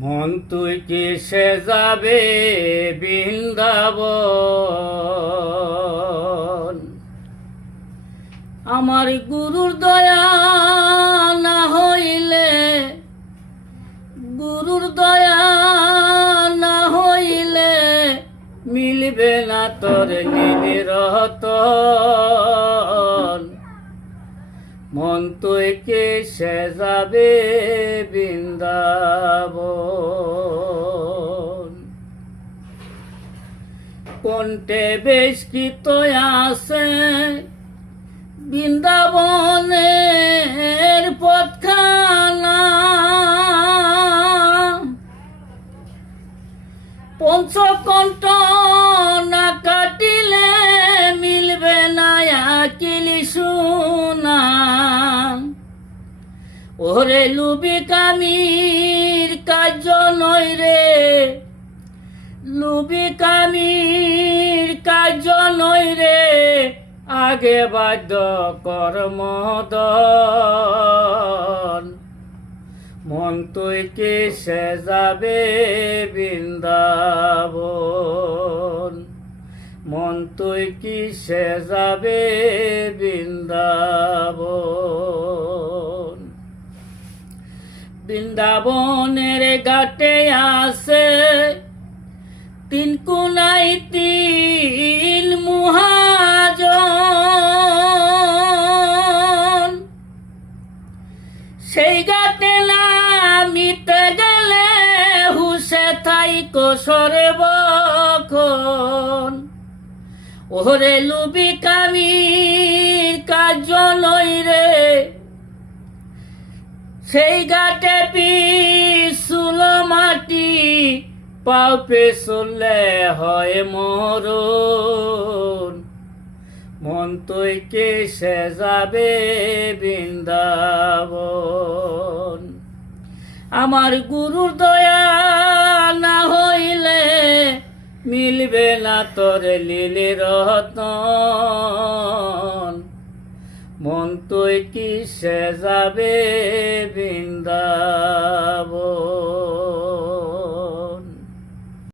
মন তুই কিসে যাবে বৃন্দাবন। আমার গুরুর দয়া না হইলে, গুরুর দয়া না হইলে মিলবে না তোর নীল রতন মন তুই কে সে যাবে কোনটে বেশ কি তো আছে। বৃন্দাবনের পথখানা। পঞ্চকণ্ঠ না কাটিলে মিলবে না আকিলি সোনা। ওরে লুবি কামির কার্য নয় রে। লুবি কামির আগে বাদ্য কর্মদন মন তুই কি সে যাবে বৃন্দাবন? মন তুই কি সে যাবে বৃন্দাবন? বৃন্দাবনের ঘাটে আছে তিন তিন সেই গাতে নামিতে গেলে হুসে থাই কোসরে বখন ওরে লুবি কামির কাজ লই রে। সেই গাটে পিসুল মাটি পাও পেছলে হয় মরণ। মন তুই কে সে যাবে বৃন্দাবন? আমার গুরুর দয়া না হইলে মিলবে না তোর লিলি রতন। মন তুই কি সে যাবে বৃন্দাবন?